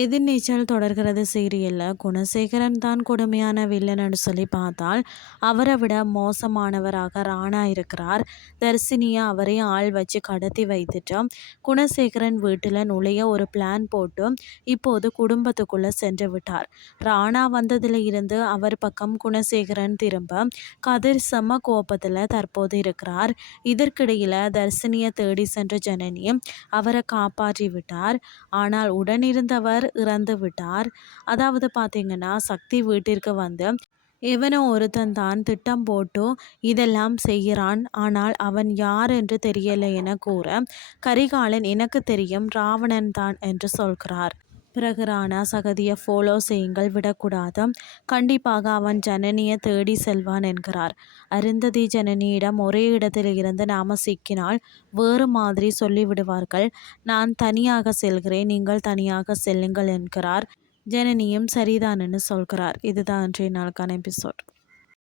எதிர்நீச்சல் தொடர்கிறது சீரியலில் குணசேகரன் தான் கொடுமையான வில்லன்னு சொல்லி பார்த்தால் அவரை விட மோசமானவராக ராணா இருக்கிறார். தர்சினியை அவரையும் ஆள் வச்சு கடத்தி வைத்துட்டு குணசேகரன் வீட்டில் நுழைய ஒரு பிளான் போட்டு இப்போது குடும்பத்துக்குள்ளே சென்று விட்டார். ராணா வந்ததில் இருந்து அவர் பக்கம் குணசேகரன் திரும்ப கதிர் செம்ம கோபத்தில் தற்போது இருக்கிறார். இதற்கிடையில் தர்சினியை தேடி சென்ற ஜனனி அவரை காப்பாற்றி விட்டார். ஆனால் உடனிருந்தவர் இறந்து விட்டார். அதாவது பார்த்தீங்கன்னா சக்தி வீட்டிற்கு வந்து எவனோ ஒருத்தன் தான் திட்டம் போட்டு இதெல்லாம் செய்கிறான், ஆனால் அவன் யார் என்று தெரியலை என கூற கரிகாலன் எனக்கு தெரியும் ராவணன் தான் என்று சொல்கிறார். பிறகு ராணா சகதியை ஃபாலோ செய்யுங்கள், விடக்கூடாது, கண்டிப்பாக அவன் ஜனனியை தேடி செல்வான் என்கிறார். அருந்ததி ஜனனியிடம் ஒரே இடத்தில் இருந்து நாம சிக்கினால் வேறு மாதிரி சொல்லிவிடுவார்கள். நான் தனியாக செல்கிறேன், நீங்கள் தனியாக செல்லுங்கள் என்கிறார். ஜனனியும் சரிதான்னு சொல்கிறார். இதுதான் இன்றைய நாளுக்கான எபிசோட்.